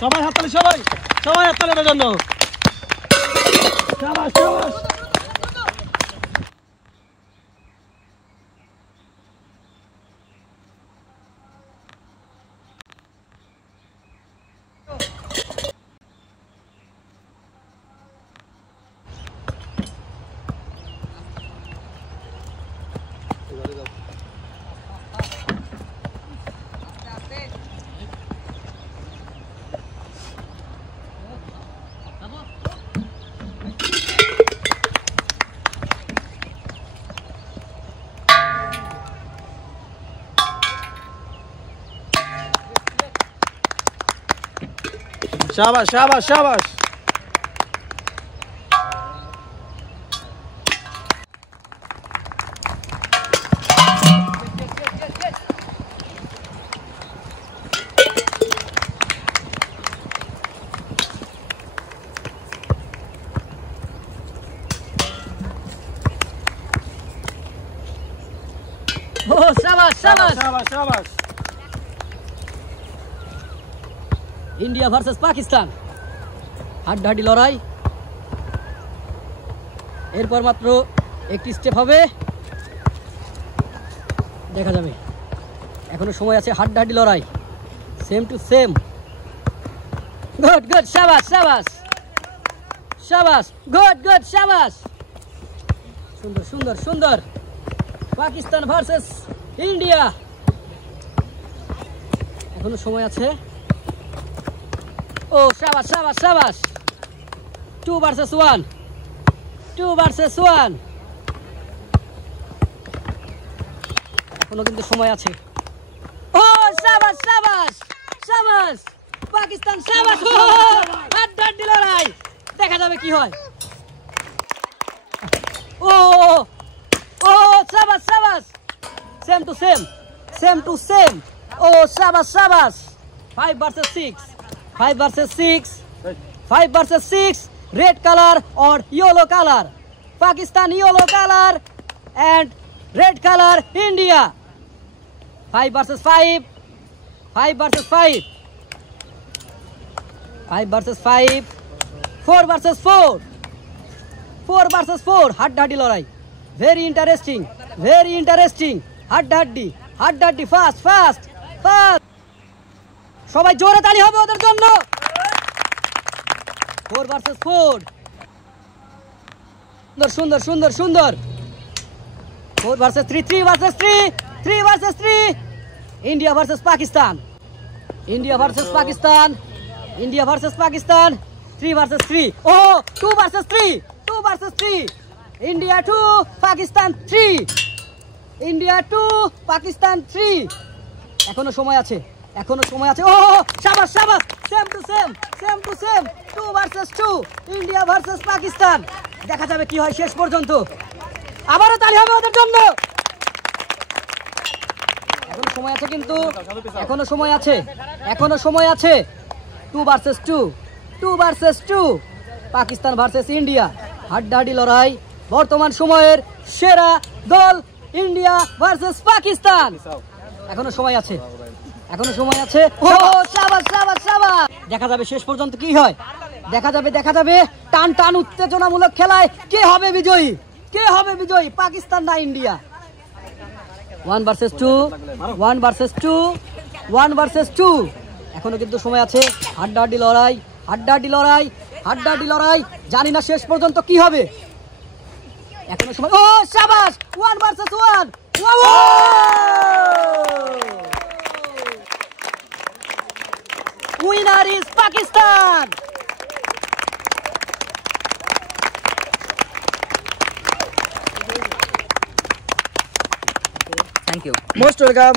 সবাই হাততালি, সবাই সবাই হাততালি এর জন্য। শাবাশ শাবাশ। শাবাশ শাবাশ শাবাশ। ও শাবাশ শাবাশ শাবাশ শাবাশ। ইন্ডিয়া ভার্সেস পাকিস্তান, হাড্ডাহাড্ডি লড়াই। এরপর মাত্র একটি স্টেপ হবে, দেখা যাবে। এখনো সময় আছে, হাড্ডাহাড্ডি লড়াই, same to same. Good good, শাবাশ শাবাশ শাবাশ, গুড গুড, শাবাশ। সুন্দর সুন্দর সুন্দর। পাকিস্তান ভার্সেস ইন্ডিয়া, এখনো সময় আছে। ও শাবাশ শাবাশ শাবাশ। 2 ভার্সেস 1, 2 ভার্সেস 1। এখনো কিন্তু সময় আছে। ও শাবাশ শাবাশ শাবাশ, পাকিস্তান শাবাশ। হাড্ডাহাড্ডি লড়াই, দেখা যাবে কি হয়। ও ও শাবাশ শাবাশ, same to same, same to same. ও শাবাশ শাবাশ। 5 versus 6, 5 versus 6, 5 versus 6, red color or yellow color, Pakistan yellow color and red color India. 5 versus 5, 5 versus 5, 5 versus 5, 4 versus 4, 4 versus 4, হাড্ডাহাড্ডি লড়াই, very interesting, very interesting, হাড্ডাহাড্ডি হাড্ডাহাড্ডি, ফাস্ট ফাস্ট ফাস্ট। সবাই জোরে তালি হবে ওদের জন্য। 4 ভার্সেস 4, সুন্দর সুন্দর সুন্দর সুন্দর। 4 versus 3, 3 versus 3, 3 versus 3। India versus Pakistan, India versus Pakistan, India versus Pakistan. 3 versus 3। ও 2 versus 3, 2 versus 3। India 2, Pakistan 3, India 2, Pakistan 3। এখনো সময় আছে, এখনো সময় আছে। ও শাবাশ শাবাশ, same to same, same to same. 2 versus 2, India versus Pakistan. দেখা যাবে কি হয় শেষ পর্যন্ত। আবারও তালি হবে ওদের জন্য। এখনো সময় আছে কিন্তু, এখনো সময় আছে, এখনো সময় আছে। 2 versus 2, 2 versus 2, Pakistan versus India, হাড্ডাহাড্ডি লড়াই। বর্তমান সময়ের সেরা দল ইন্ডিয়া ভার্সেস পাকিস্তান। এখনো সময় আছে, এখনো সময় আছে। ও শাবাশ শাবাশ শাবাশ। দেখা যাবে শেষ পর্যন্ত কি হয়, দেখা যাবে, দেখা যাবে। টান টান উত্তেজনামূলক খেলায় কে হবে বিজয়ী, কে হবে বিজয়ী, পাকিস্তান না ইন্ডিয়া। 1 versus 2, 1 versus 2, 1 versus 2। এখনো কিন্তু সময় আছে, হাড্ডাহাড্ডি লড়াই, হাড্ডাহাড্ডি লড়াই, হাড্ডাহাড্ডি লড়াই। জানি না শেষ পর্যন্ত কি হবে, এখনো সময়। ও শাবাশ, 1 versus 1। Winner is Pakistan. Thank you. Most welcome.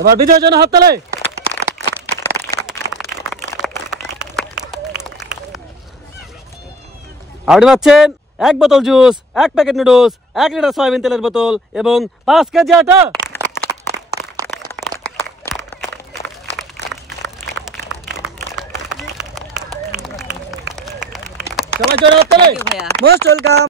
এবার বিজয়ের জন্য হাততালি। আপনি পাচ্ছেন 1 বোতল juice, 1 packet noodles, 1 litre soybean তেলের বোতল এবং 5 কেজি আটা। সবাই জোরে হাততালি। Most welcome.